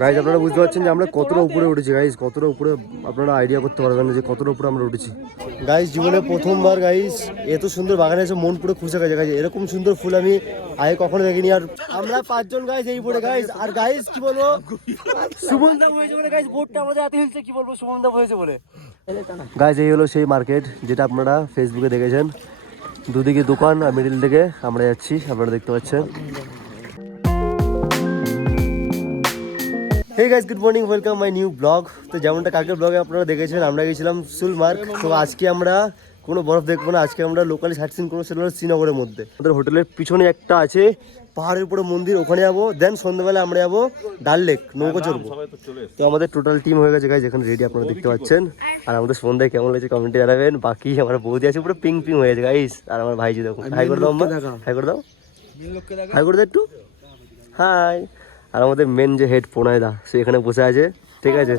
Guys আপনারা বুঝতে পারছেন যে আমরা কতটা উপরে উঠেছি গাইজ, কতটা উপরে আপনারা আইডিয়া করতে পারবেন যে কতটা উপরে আমরা উঠেছি। গাইজ জীবনে প্রথমবার গাইজ এত সুন্দর বাগানে এসে মন পুরো খুশি গেছে গাইজ, এরকম সুন্দর ফুল আমি আগে কখনো দেখিনি। আর আমরা 5 জন গাইজ এই পড়ে গাইজ, আর গাইজ কি বলবো সুমনদা হয়েছে বলে গাইজ বোর্ডটা আমাদের হাতে হিলছে, কি বলবো সুমনদা হয়েছে বলে। গাইজ এই হলো সেই মার্কেট যেটা আপনারা ফেসবুকে দেখেছেন, দুদিকে দোকান আর মিডিল থেকে আমরা যাচ্ছি, আপনারা দেখতে পাচ্ছেন। Hey guys, good morning, welcome my new blog. তো যেমনটা কালকের ব্লগে আপনারা দেখেছেন, আমরা গেছিলাম সুলমার্গ। তো আজকে আমরা কোনো বরফ দেখবো না, আজকে আমরা লোকালি সাইট সিন করবো, সেটা হলো শ্রীনগরের মধ্যে। আমাদের হোটেলের পিছনে একটা আছে পাহাড়ের উপরে মন্দির, ওখানে যাবো। দেন সন্ধ্যাবেলা আমরা যাবো ডাল লেক, নৌকো চড়বো। তো আমাদের টোটাল টিম হয়ে গেছে গাইস, এখানে রেডি আপনারা দেখতে পাচ্ছেন। আর আমাদের সন্ধ্যায় কেমন লাগছে কমেন্টে জানাবেন। বাকি আমার বৌদি আছে পুরো পিং পিং হয়ে গেছে গাইস, আর আমার ভাইজি দেখো, হাই করে দাও, হাই করে দাও, হাই করে দাও একটু, হাই। আর আমাদের মেন যে হেড প্রণয়দা, সে এখানে বসে আছে, ঠিক আছে।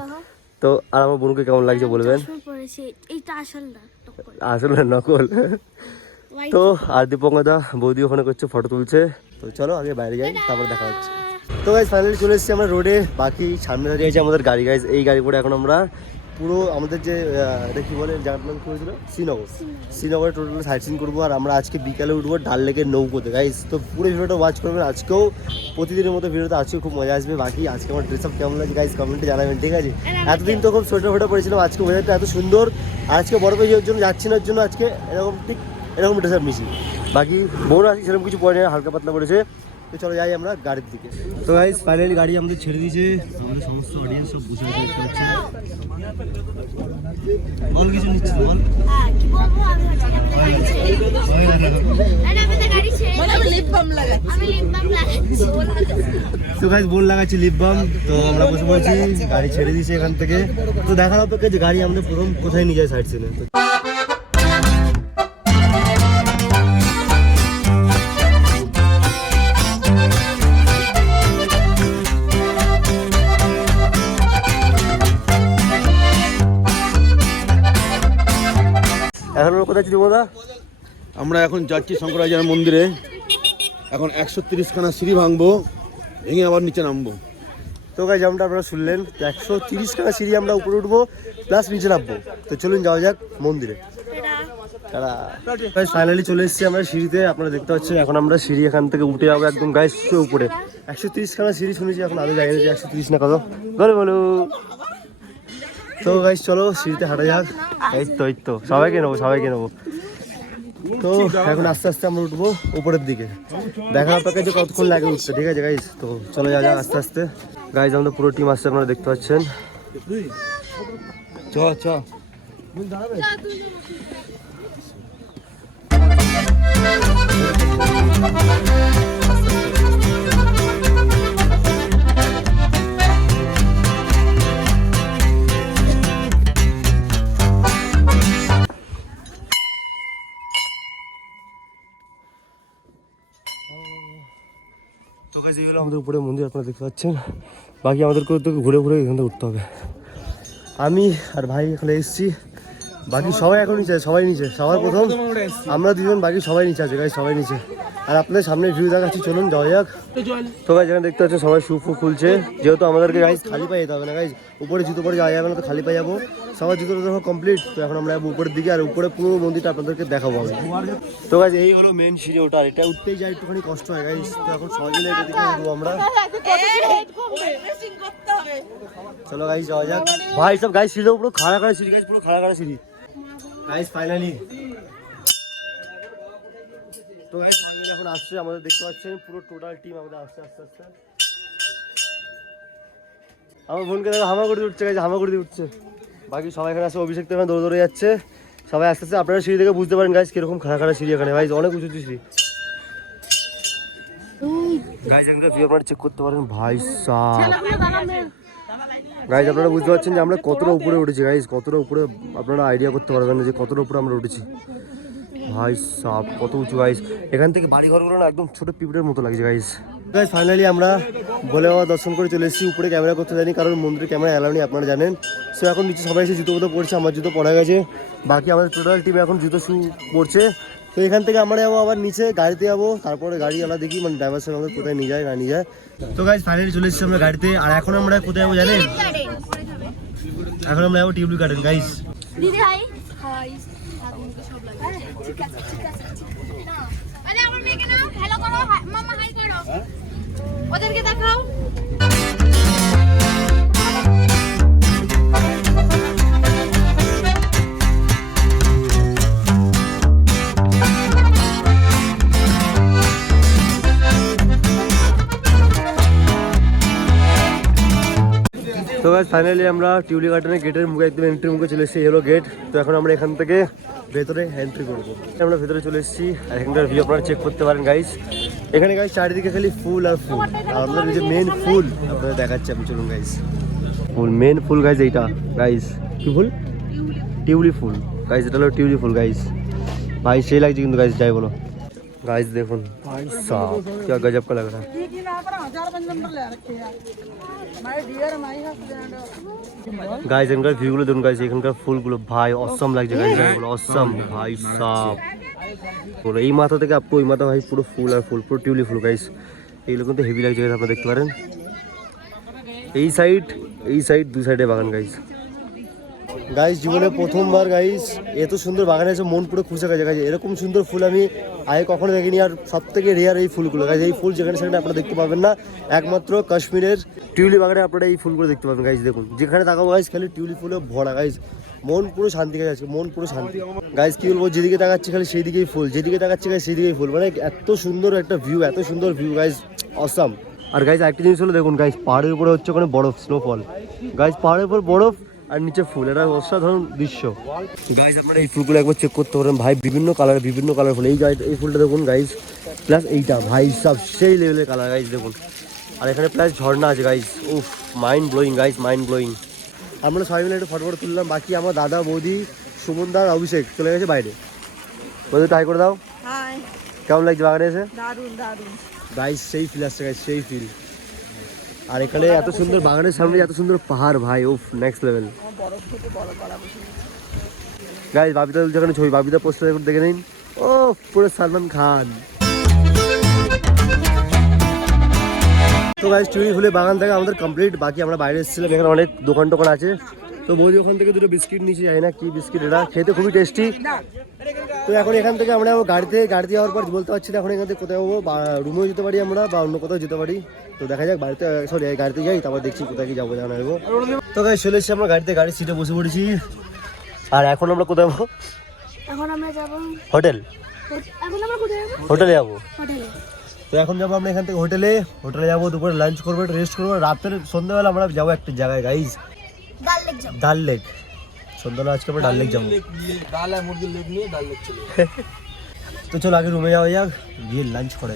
তো আর আমার বোনকে কেমন লাগছে বলবেন। আসলে নকল। তো আর দীপঙ্কদা বৌদি ওখানে করছে, ফটো তুলছে। তো চলো আগে বাইরে যাই, তারপরে দেখা হচ্ছে। তো গাইজ ফাইনালি চলে এসেছি আমরা রোডে। বাকি সামনে দাঁড়িয়ে আছে আমাদের গাড়ি গাইজ, এই গাড়ি করে এখন আমরা পুরো আমাদের যে এটা কী বলে জায়গার নাম কী হয়েছিল, শ্রীনগরে টোটাল সাইট সিন করবো। আর আমরা আজকে বিকালে উঠবো ডাল লেকের নৌকোতে গাইজ। তো পুরো ভিডিওটা ওয়াচ করবেন, আজকেও প্রতিদিনের মতো ভিডিওতে আজকেও খুব মজা আসবে। বাকি আজকে আমার ড্রেস আপ কেমন লাগছে গাইজ কমেন্টে জানাবেন, ঠিক আছে। এতদিন তো খুব ছোটো ফোটো পড়েছিলাম, আজকে ওয়েদারটা এত সুন্দর। আর আজকে বরফে যাওয়ার জন্য যাচ্ছি না, ওর জন্য আজকে এরকম ঠিক এরকম ড্রেস আপ মিশি। বাকি বোন আজকে সেরকম কিছু পড়ে না, হালকা পাতলা পড়েছে। তো চলো যাই আমরা গাড়ির দিকে। তো গাইজ ফাইনালি গাড়ি আমাদের ছেড়ে দিয়েছে, আমাদের সমস্ত অডিয়েন্স সব বসে আছে, দেখতে পাচ্ছি। বল কিছু নিচ্ছি, বল। তো গাইজ বোন লাগাচ্ছি লিপ বাম। তো আমরা বসে পড়েছি, গাড়ি ছেড়ে দিয়েছে এখান থেকে। তো দেখার অপেক্ষা যে গাড়ি আমাদের প্রথম কোথায় নিয়ে যায় সাইড সিনে। এখন আমরা কোথায় যাচ্ছি দাদা? আমরা এখন যাচ্ছি শঙ্করাচার্য মন্দিরে। এখন 130খানা সিঁড়ি ভাঙবো, ভেঙে আবার নিচে নামবো। তো গাইজ যেমনটা আপনারা শুনলেন, 130খানা সিঁড়ি আমরা উপরে উঠবো প্লাস নিচে নামবো। তো চলুন যাওয়া যাক মন্দিরে। ফাইনালি চলে এসেছি আমরা সিঁড়িতে, আপনারা দেখতে পাচ্ছেন। এখন আমরা সিঁড়ি এখান থেকে উঠে যাবো একদম গাইজ উপরে। 130খানা সিঁড়ি শুনেছি, এখন আরো জায়গা যে 130 না কত বলে বলো। তো গাইজ চলো সিঁড়িতে হাঁটা যাক। এই তো সবাইকে নেবো। তো এখন আস্তে আস্তে আমরা উঠবো উপরের দিকে, দেখা অপেক্ষা যে কতক্ষণ লাগে উঠতে, ঠিক আছে গাইজ। তো চলে যাওয়া যাক আস্তে আস্তে। গাইজ আমাদের পুরো টিম আসছে, আপনারা দেখতে পাচ্ছেন। চ তো গাইজ এই হলো আমাদের উপরে মন্দির, আপনারা দেখতে পাচ্ছেন। বাকি আমাদেরকেও তো ঘুরে এখান থেকে উঠতে হবে। আমি আর ভাই এখানে এসেছি, বাকি সবাই এখন নিচে, সবার প্রথম আমরা দুজন, বাকি সবাই নিচে আছে গাইজ, সবাই নিচে। আর আপনাদের সামনে ভিউ দেখাচ্ছি, চলুন যাওয়া যাক। তো গাইজ এখানে দেখতে পাচ্ছেন সবাই শু খুলছে, যেহেতু আমাদেরকে গাইজ খালি পায়ে যেতে হবে না গাইজ, উপরে জুতো পরে যাওয়া যাবে না, তো খালি পায়ে যাবো। সবার জুতো দেখো কমপ্লিট। তো এখন আমরা যাবো উপরের দিকে, আর উপরে পুরো মন্দিরটা আপনাদেরকে দেখাবো আমি। তো গাইজ এই হলো মেন সিঁড়ি, ওটা এটা উঠতেই যাই একটুখানি কষ্ট হয় গাইজ। তো এখন সবাই মিলে এটা দিকে উঠবো আমরা। চলো গাইজ যাওয়া যাক। ভাই সব গাইজ সিঁড়ি পুরো খাড়া সিঁড়ি গাইজ, পুরো খাড়া সিঁড়ি গাইজ ফাইনালি। তো গাইজ সবাই মিলে এখন আসছে, আমাদের দেখতে পাচ্ছেন পুরো টোটাল টিম আমাদের আসছে আস্তে আস্তে। আমার বোনকে দেখো হামাগুড়ি উঠছে গাইজ, হামাগুড়ি উঠছে। বাকি সবাই এখানে আসছে, অভিষেক তো এখানে দৌড়ে যাচ্ছে, সবাই আস্তে আস্তে। আপনারা সিঁড়ি থেকে বুঝতে পারেন গাইজ কিরকম খাড়া সিঁড়ি এখানে গাইজ, অনেক উঁচু সিঁড়ি গাইজ। একটা ভিউ আপনারা চেক করতে পারেন ভাই সাব। গাইজ আপনারা বুঝতে পারছেন যে আমরা কতটা উপরে উঠেছি গাইজ, কতটা উপরে আপনারা আইডিয়া করতে পারবেন যে কতটা উপরে আমরা উঠেছি। ভাই সাব কত উঁচু গাইজ, এখান থেকে বাড়ি ঘরগুলো না একদম ছোটো পিঁপড়ের মতো লাগছে গাইজ। গাইজ ফাইনালি আমরা বলে বাবা দর্শন করে চলে এসেছি। উপরে ক্যামেরা করতে জানি, কারণ মন্দিরে ক্যামেরা অ্যালাউ নেই, আপনারা জানেন। সো এখন নিচে সবাই এসে জুতো পরছে, আমার জুতো পরা গেছে। বাকি আমাদের টোটাল টিমে এখন জুতো শু পরছে। তো এখান থেকে আমরা যাবো আবার নিচে, গাড়িতে যাবো, তারপরে গাড়ি আমরা দেখি মানে ড্রাইভার সাহেব আমাদের কোথায় নিয়ে যায় না নিয়ে যায়। তো গাইজ ফাইনালি চলে এসেছি আমরা গাড়িতে। আর এখন আমরা কোথায় যাবো জানেন? এখন আমরা যাবো টিউলিপ গার্ডেন গাইজ। দিদি হাই হাই ঠিক আছে আরে আমার মেয়েকে নাও হ্যালো করো মামা হাই করো ওদেরকে দেখাও। তো গাইজ ফাইনালি আমরা টিউলিপ গার্ডেনের গেটের মুখে একদম এন্ট্রি মুখে চলে এসেছি, হলো গেট। তো এখন আমরা এখান থেকে ভেতরে এন্ট্রি করবো। আমরা ভেতরে চলে এসেছি আর এখানকার ভিউ আপনারা চেক করতে পারেন গাইজ। এখানে গাইজ চারিদিকে খালি ফুল আর ফুল, আর আমাদের যে মেন ফুল আপনাদের দেখাচ্ছি আমি, চলুন গাইজ। ফুল মেন ফুল গাইজ এইটা গাইজ, কি ফুল? টিউলিপ ফুল গাইজ, এটা হলো টিউলিপ ফুল গাইজ। ভাই সেই লাগছে কিন্তু গাইজ, যাই বলো गाइस देखो भाई साहब क्या गजब का लग रहा है गाइस। इनका व्यू गुलो देखो गाइस, এখানকার ফুলগুলো ভাই অসম লাগছে গাইস, অসম ভাই সাহেব। পুরো এই মাথা থেকে আপু ওই মাথা ভাই পুরো ফুল আর ফুল, পুরো টিউলিপ ফুল গাইস। এইগুলো কিন্তু হেভি লাগছে গাইস, আপনারা দেখতে পারেন। এই সাইড দুই সাইডে বাগান গাইস। গাইস জীবনে প্রথমবার গাইস এত সুন্দর বাগানে এসে মন পুরো খুশি হয়ে গেছে। এরকম সুন্দর ফুল আমি আগে কখনো দেখিনি। আর সব থেকে রেয়ার এই ফুলগুলো গাইস, এই ফুল যেখানে সেখানে আপনারা দেখতে পাবেন না, একমাত্র কাশ্মীরের টিউলিপ বাগানে আপনারা এই ফুলগুলো দেখতে পাবেন গাইস। দেখুন যেখানে তাকাবো গাইস খালি টিউলিপ ফুলে ভরা গাইস, মন পুরো শান্তি হয়ে যাচ্ছে, মন পুরো শান্তি গাইস। কি বলবো, যেদিকে তাকাচ্ছি খালি সেই দিকেই ফুল, যেদিকে তাকাচ্ছি গাইস সেই দিকেই ফুল, মানে এত সুন্দর একটা ভিউ, এত সুন্দর ভিউ গাইস, অসাম। আর গাইস একটা জিনিস হলো দেখুন গাইস, পাহাড়ের উপরে হচ্ছে ওখানে বরফ, স্নোফল গাইস, পাহাড়ের উপর বরফ আর নিচে ফুল, এটা অসাধারণ দৃশ্য গাইস। আপনারা এই ফুলগুলো একবার চেক করতে পারেন ভাই, বিভিন্ন কালার ফুল। এই ফুলটা দেখুন গাইস, প্লাস এইটা ভাই সব সেই লেভেলের কালার গাইস দেখুন। আর এখানে প্লাস ঝর্ণা আছে গাইস, উফ mind blowing guys, mind blowing. আমরা সবাই মিলে একটু ফটো তুললাম, বাকি আমার দাদা বৌদি সুমনদা অভিষেক চলে গেছে বাইরে। বৌদি ট্রাই করে দাও, কেমন লাগছে বাগানে এসে? দারুণ দারুণ গাইস সেই ফিল আসছে গাইস, সেই ফিল। আর এখানে এত সুন্দর বাগানের সামনে এত সুন্দর পাহাড় ভাই, উফ নেক্সট লেভেল গাইস। বাবিদা যেখানে ছবি, বাবিদা পোস্টার দেখে নিন, ও পুরো সালমান খান। তো গাইস টিউলিপ ফুলের বাগান থেকে আমাদের কমপ্লিট। বাকি আমরা বাইরে এসেছিলাম, এখানে অনেক দোকান টোকান আছে। তো বৌদি ওখান থেকে দুটো বিস্কিট নিচে যায় না, কি বিস্কিট এটা, খেতে খুবই টেস্টি। তো এখন এখান থেকে আমরা গাড়িতে যাওয়ার পর বলতে পারছি না এখন এখান থেকে কোথায় যাবো, বা রুমেও যেতে পারি আমরা, বা অন্য কোথাও যেতে পারি। তো দেখা যাক, গাড়িতে যাই, তারপর দেখছি কোথায় কি যাবো জানাবো। তো গাইস চলে এসেছি আমরা গাড়িতে, গাড়ির সিটে বসে পড়েছি। আর এখন আমরা কোথায় যাবো? এখন আমরা যাব হোটেল। এখন আমরা কোথায় যাব? হোটেলে যাবো। হোটেলে। তো এখন যাবো আমরা এখান থেকে হোটেলে যাবো, দুপুরে লাঞ্চ করবো, রেস্ট করবো। রাতের সন্ধ্যাবেলা আমরা যাবো একটা জায়গায় গাইজ, ডাল লেক যাব। ডাল লেক। সন্ধ্যাবেলা আজকে আমরা ডাল লেক যাবো। ডাল আর মুরগির লেগ নিয়ে ডাল লেগ চলে তো চলো আগে রুমে যাওয়া যাক, গিয়ে লাঞ্চ করে।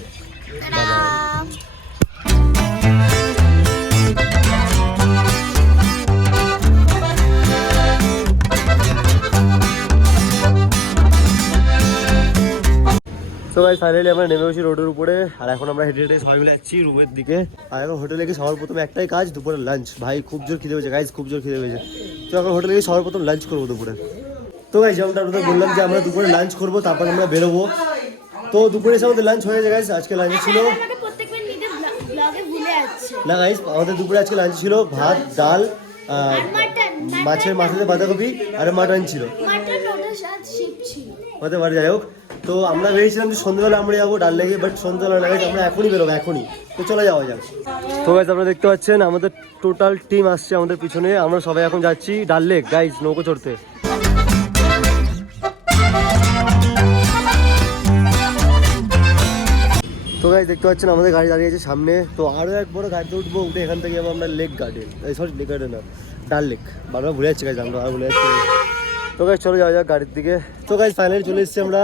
তো গাইস ফাইনালি আমরা নেমে বসি রোডের উপরে। আর এখন আমরা হেঁটে হেঁটে সবাই মিলে যাচ্ছি রুমের দিকে। আর এখন হোটেলে গিয়ে সবার প্রথমে একটাই কাজ, দুপুরে লাঞ্চ। ভাই খুব জোর খিদে হয়েছে গাইস, খুব জোর খিদে হয়েছে। তো এখন হোটেলে গিয়ে সবার প্রথম লাঞ্চ করবো দুপুরে। তো গাইস যেমনটা আপনাদের বললাম যে আমরা দুপুরে লাঞ্চ করবো, তারপর আমরা বেরোবো। তো দুপুরে এসে আমাদের লাঞ্চ হয়ে গেছে গাইস। আজকে লাঞ্চ ছিল প্রত্যেকবার নিজে ব্লগে ভুলে যাচ্ছে না গাইস, আমাদের দুপুরে আজকে লাঞ্চ ছিল ভাত, ডাল, মাছের মাথাতে বাঁধাকপি আর মাটন ছিল। মাটন ওটা সাথে শিপ ছিল হতে পারে, যাই হোক। তো আমরা ভেবেছিলাম যে সন্ধ্যাবেলা আমরা যাবো ডাল লেগে, বাট সন্ধ্যাবেলা না গাইস, আমরা এখনই বেরোবো, এখনই। তো চলে যাওয়া যাক। তো গাইস আপনারা দেখতে পাচ্ছেন আমাদের টোটাল টিম আসছে আমাদের পিছনে। আমরা সবাই এখন যাচ্ছি ডাল লেক গাইস, নৌকো চড়তে। তো গাইস দেখতে পাচ্ছেন আমাদের গাড়ি দাঁড়িয়ে আছে সামনে। তো আরও এক বড় গাড়িতে উঠবো, উঠে এখান থেকে যাবো আমরা lake garden, sorry lake garden না, ডাল লেক। বারবার ভুলে যাচ্ছি গাইস, আমরা আর ভুলে যাচ্ছি। তো গাইস চলে যাওয়া যাক গাড়ির দিকে। তো গাইস ফাইনালি চলে এসেছি আমরা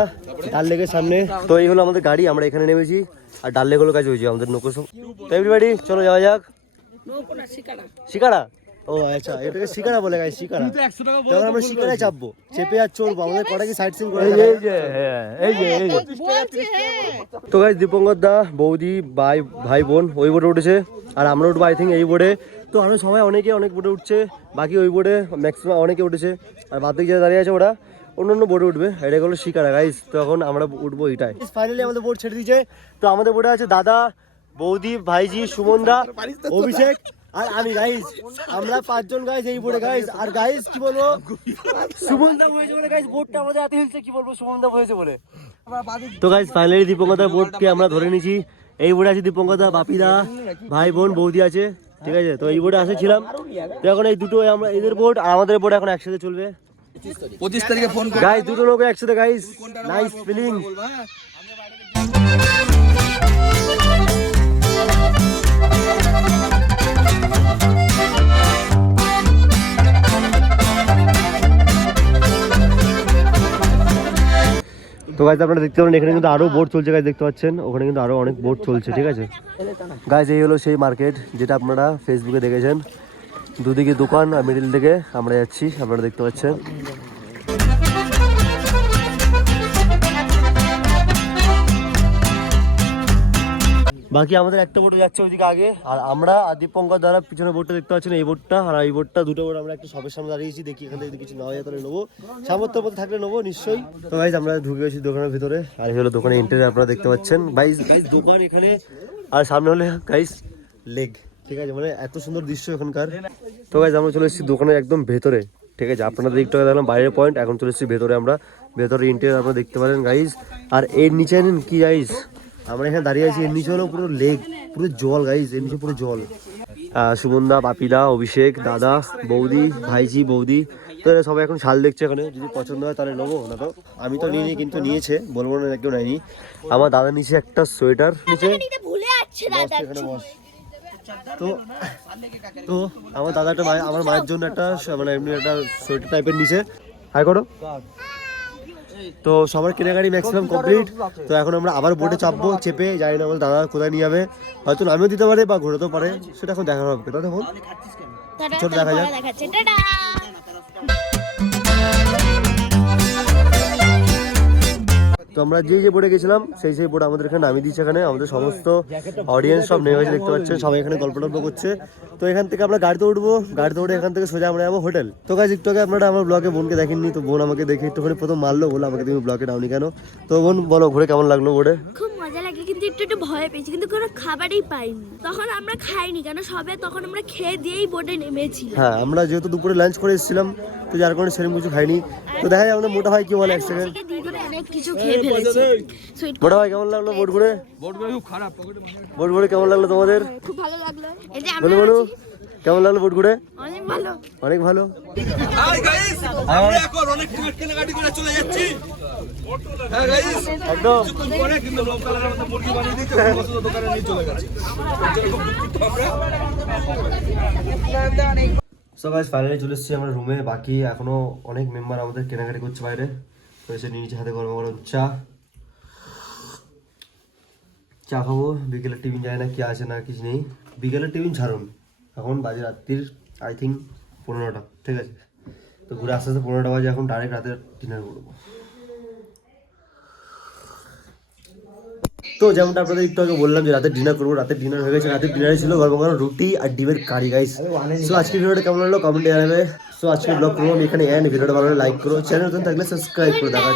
ডাল লেকের সামনে। তো এই হলো আমাদের গাড়ি, আমরা এখানে নেমেছি। আর ডাল লেক হলো কাজ হয়েছে আমাদের নৌকো সব। তো এভরিবডি চলো যাওয়া যাক। শিকারা, ও আচ্ছা, এটাকে শিকারা বলে গাইস, শিকারা। তখন আমরা শিকারায় চাপবো, চেপে আর চড়বো। আমাদের কটা কি সাইড সিন করে তো গাইস দীপঙ্কর দা, বৌদি, ভাই বোন ওই বোর্ডে উঠেছে, আর আমরা উঠবো আই থিঙ্ক এই বোর্ডে। তো আরও সবাই অনেক বোর্ডে উঠছে, বাকি ওই বোর্ডে ম্যাক্সিমাম অনেকে উঠেছে। আর বাদ দিকে যারা দাঁড়িয়ে আছে অন্য অন্য বোর্ডে উঠবে, এটা হলো শিকারা গাইস। তো এখন আমরা উঠবো এটাই। ফাইনালি আমাদের বোর্ড ছেড়ে দিয়েছে। তো আমাদের বোর্ডে আছে দাদা, বৌদি, ভাইজি, সুমনদা, অভিষেক আর আমি গাইস। আমরা 5 জন গাইস এই বোর্ডে গাইস। আর গাইস কি বলবো, সুমনদা হয়েছে বলে গাইস বোর্ডটা আমাদের এত হিলছে, কি বলবো সুমনদা হয়েছে বলে। তো গাইস ফাইনালি দীপঙ্করদার বোর্ডকে আমরা ধরে নিয়েছি। এই বোর্ডে আছে দীপঙ্করদা, বাপিদা, ভাই বোন, বৌদি আছে, ঠিক আছে। তো এই বোর্ডে আসেছিলাম। তো এখন এই দুটো আমরা এদের বোর্ড আর আমাদের বোর্ড এখন একসাথে চলবে 25 তারিখে ফোন করে গাইস, দুটো লোক একসাথে গাইস, নাইস ফিলিং। তো গাইস আপনারা দেখতে পারেন এখানে কিন্তু আরো বোট চলছে গাইস, দেখতে পাচ্ছেন ওখানে কিন্তু আরো অনেক বোট চলছে, ঠিক আছে গাইস। এই হলো সেই মার্কেট যেটা আপনারা ফেসবুকে দেখেছেন, দুদিকে দোকান আর মিডিল থেকে আমরা যাচ্ছি, আপনারা দেখতে পাচ্ছেন। বাকি আমাদের একটা বোট যাচ্ছে ওইদিকে আগে, আর আমরা আর দীপঙ্কর দ্বারা পিছনে বোটটা দেখতে পাচ্ছেন, এই বোটটা আর এই বোটটা, দুটো বোট আমরা একটা সবের সামনে দাঁড়িয়েছি। দেখি এখান থেকে যদি কিছু নেওয়া যায় তাহলে নেবো, সামর্থ্যের মধ্যে থাকলে নেবো নিশ্চয়ই। তো গাইজ আমরা ঢুকে গেছি দোকানের ভিতরে, আর এই হলো দোকানে এন্ট্রি আপনারা দেখতে পাচ্ছেন। গাইজ দোকান এখানে, আর সামনে হলে গাইজ লেগ, ঠিক আছে, মানে এত সুন্দর দৃশ্য এখানকার। তো গাইজ আমরা চলে এসেছি দোকানের একদম ভেতরে, ঠিক আছে। আপনাদের একটু আগে দেখলাম বাইরের পয়েন্ট, এখন চলে এসেছি ভেতরে। আমরা ভেতরে ইন্টেরিয়র আপনারা দেখতে পারেন গাইজ। আর এর নিচে নিন কি গাইজ, আমরা এখানে দাঁড়িয়ে আছি, এর নিচে হলো পুরো লেক, পুরো জল গাইজ, এর নিচে পুরো জল। সুমনদা, বাপিদা, অভিষেক, দাদা, বৌদি, ভাইজি, বৌদি, তো এরা সবাই এখন শাল দেখছে এখানে। যদি পছন্দ হয় তাহলে নেবো, না তো আমি তো নিইনি, কিন্তু নিয়েছে, বলবো না কেউ নেয়নি। আমার দাদা নিচে একটা সোয়েটার নিচে, এখানে বস। তো তো আমার দাদা একটা আমার মায়ের জন্য একটা মানে এমনি একটা সোয়েটার টাইপের নিচে। হাই করো। তো সবার কেনাকাটি ম্যাক্সিমাম কমপ্লিট। তো এখন আমরা আবার বোটে চাপবো, চেপে জানি না আমার দাদা কোথায় নিয়ে যাবে, হয়তো নামিও দিতে পারে বা ঘোরাতেও পারে, সেটা এখন দেখা হবে। তো দেখুন চলো দেখা যাক। তো আমরা যে বোটে গেছিলাম সেই বোট আমাদের এখানে নামিয়ে দিয়েছে। এখানে আমাদের সমস্ত অডিয়েন্স সব নেমে গেছে, দেখতে পাচ্ছেন সবাই এখানে গল্প টল্প করছে। তো এখান থেকে আমরা গাড়িতে উঠবো, গাড়িতে উঠে এখান থেকে সোজা আমরা যাবো হোটেল। তো গাইজ একটু আগে আপনারা আমার ব্লগে বোনকে দেখেননি, তো বোন আমাকে দেখে একটুখানি প্রথম মারলো, বলে আমাকে তুমি ব্লগে নাওনি কেন। তো বোন বলো ঘুরে কেমন লাগলো বোটে? খুব মজা লাগে, কিন্তু একটু ভয় পেয়েছি, কিন্তু কোনো খাবারই পাইনি। তখন আমরা খাইনি কেন, সবে তখন আমরা খেয়ে দিয়েই বোটে নেমেছি। হ্যাঁ আমরা যেহেতু দুপুরে লাঞ্চ করে এসেছিলাম, তো যার কারণে সেরকম কিছু খাইনি। তো দেখা যায় আমাদের মোটা হয় কি বলে, এক সেকেন্ড অনেক কিছু খেয়ে ফেলেছি। মোটা হয় কেমন লাগলো বোট ঘুরে? খুব খারাপ, বোট ঘুরে কেমন লাগলো তোমাদের? খুব ভালো লাগলো। এই যে বলো বলো কেমন লাগলো বোট ঘুরে? অনেক ভালো, অনেক ভালো। হাই গাইস, আমরা এখন অনেক টিকিট কেনাকাটি করে চলে যাচ্ছি। হ্যাঁ গাইস, একদম পরে কিন্তু লোকালের মধ্যে মুরগি বানিয়ে দিতে বসে দোকানে নিয়ে চলে গেছে। সো গাইস ফাইনালি চলে এসেছি আমরা রুমে। বাকি এখনো অনেক মেম্বার আমাদের কেনাকাটি করছে বাইরে। তো এসে নিচে হাতে গরম গরম চা খাবো। বিকেলের টিফিন যায় না কি আছে না কিছু নেই, বিকেলের টিফিন ছাড়ুন, এখন বাজে রাত্রির আই থিঙ্ক 15টা, ঠিক আছে। তো ঘুরে আস্তে আস্তে 15টা বাজে, এখন ডাইরেক্ট রাতে ডিনার করবো। তো যেমনটা আপনাদের একটু আগে বললাম যে রাতে ডিনার করবো, রাতে ডিনার হয়ে গেছে। রাতের ডিনারে ছিল গরম গরম রুটি আর ডিমের কারি গাইস। সো আজকের ভিডিওটা কেমন লাগলো কমেন্টে জানাবে। সো আজকে ব্লগ করবো আমি এখানে এন্ড। ভিডিওটা ভালো লাগলে লাইক করো, চ্যানেল নতুন থাকলে সাবস্ক্রাইব করে দেখা।